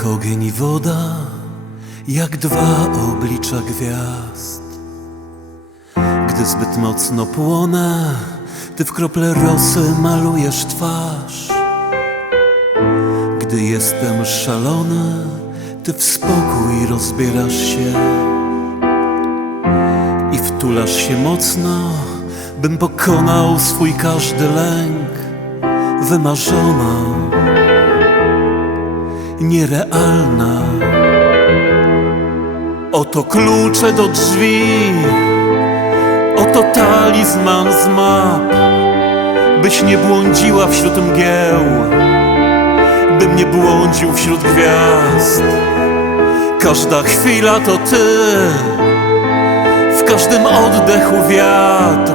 Jak ogień i woda, jak dwa oblicza gwiazd. Gdy zbyt mocno płonę, ty w krople rosy malujesz twarz. Gdy jestem szalony, ty w spokój rozbierasz się i wtulasz się mocno, bym pokonał swój każdy lęk. Wymarzona, nierealna. Oto klucze do drzwi, oto talizman z map, byś nie błądziła wśród mgieł, bym nie błądził wśród gwiazd. Każda chwila to ty, w każdym oddechu wiatr.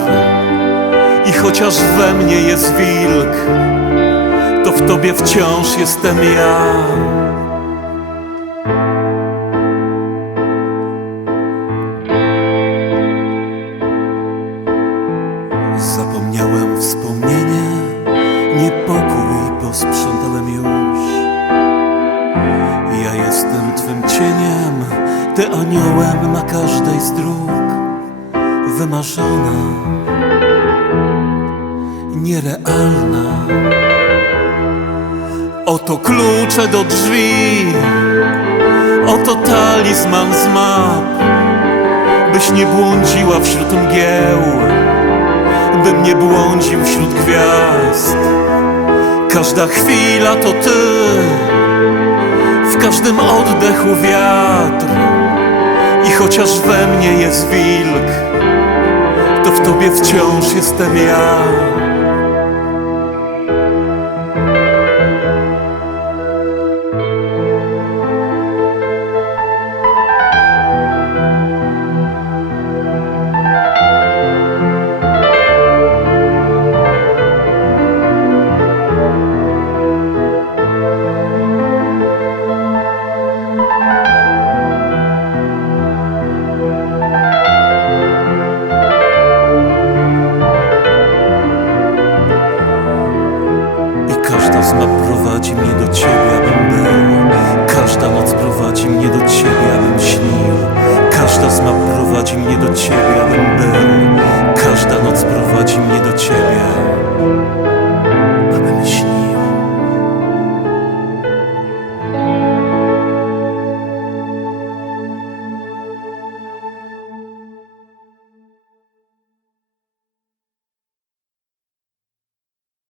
I chociaż we mnie jest wilk, w tobie wciąż jestem ja. Zapomniałem wspomnienie, niepokój posprzątałem już. Ja jestem twym cieniem, ty aniołem na każdej z dróg. Wymarzona, nierealna. Oto klucze do drzwi, oto talizman z map, byś nie błądziła wśród mgieł, bym nie błądził wśród gwiazd. Każda chwila to ty, w każdym oddechu wiatr. I chociaż we mnie jest wilk, to w tobie wciąż jestem ja. Każda prowadzi mnie do ciebie, abym był. Każda noc prowadzi mnie do ciebie, abym śnił. Każda z map prowadzi mnie do ciebie, abym był. Każda noc prowadzi mnie do ciebie.